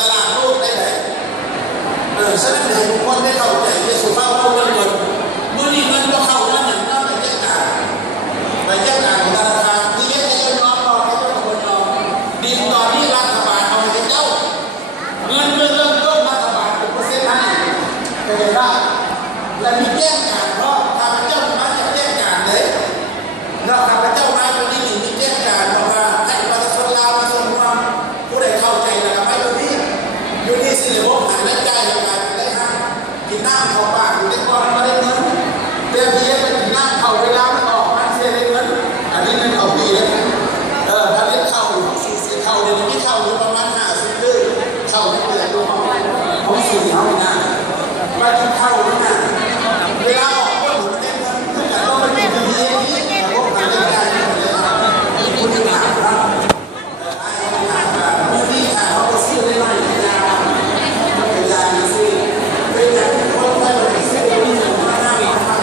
ตลาดโลกได้ไหมฉะนั้นให้ทุกคนได้เข้าใจในสุภาพเงินเมื่อนี้เงินก็เข้าแล้วอย่างนั้นไปแจ้งการของธนาคารที่เย็นจะยอมรอให้เจ้าคนยอมดินตอนนี้รัฐบาลเอาให้เจ้าเงินเริ่มต้นรัฐบาลเป็นเปอร์เซ็นต์ให้เป็นได้และมีแจ้งการเพราะข้าพเจ้ามาจะแจ้งการเลยเราข้าพเจ้ามาวันนี้มีแจ้งการบอกว่าให้ประชาชนลาวมาส่งความผู้ใดเข้าใจแล้วไม่รู้ที่อยู่นี่สิริวงศ์หันและใจอย่างไรได้ห้ามกินน้ำเข้าปากอยู่ในก้อนมาได้เงินเดี๋ยวพี่ไปกินน้ำเข้าเวลามันออกมาเสียได้เงินอันนี้เงินเอาปีเลยถ้าเล่นเข้าอยู่40เข้าเดี๋ยวนี้เข้าอยู่ประมาณ50ดื้อเข้าไม่เปลี่ยนดูเขาสูงเขาไม่น่าว่ากินเข้าไม่น่าเวลาออกก็หมุนเต้นทุกอย่างต้องไปกินทีนี้พวกมันเล่นได้คุณจะถามครับผู้ที่เขาไปซื้อได้ไหมยาซื้อเป็นอย่างคนไปซื้อที่หนึ่งมาหน้าหลังมา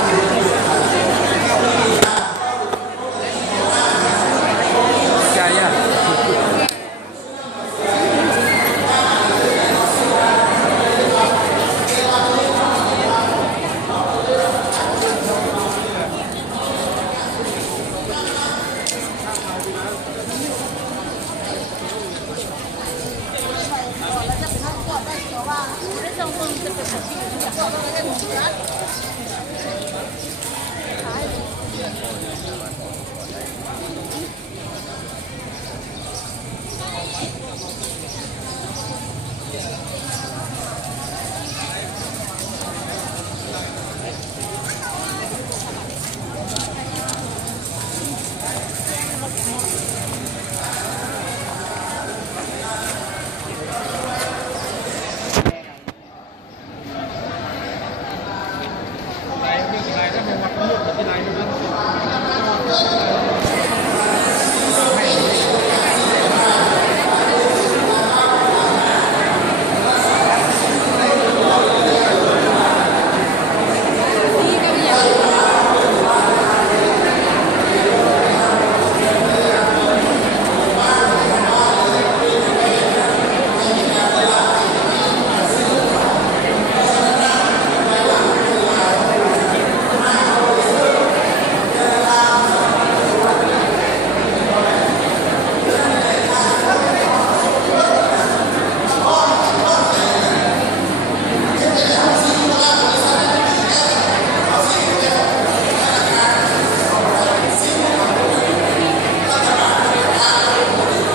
我的政府是不是？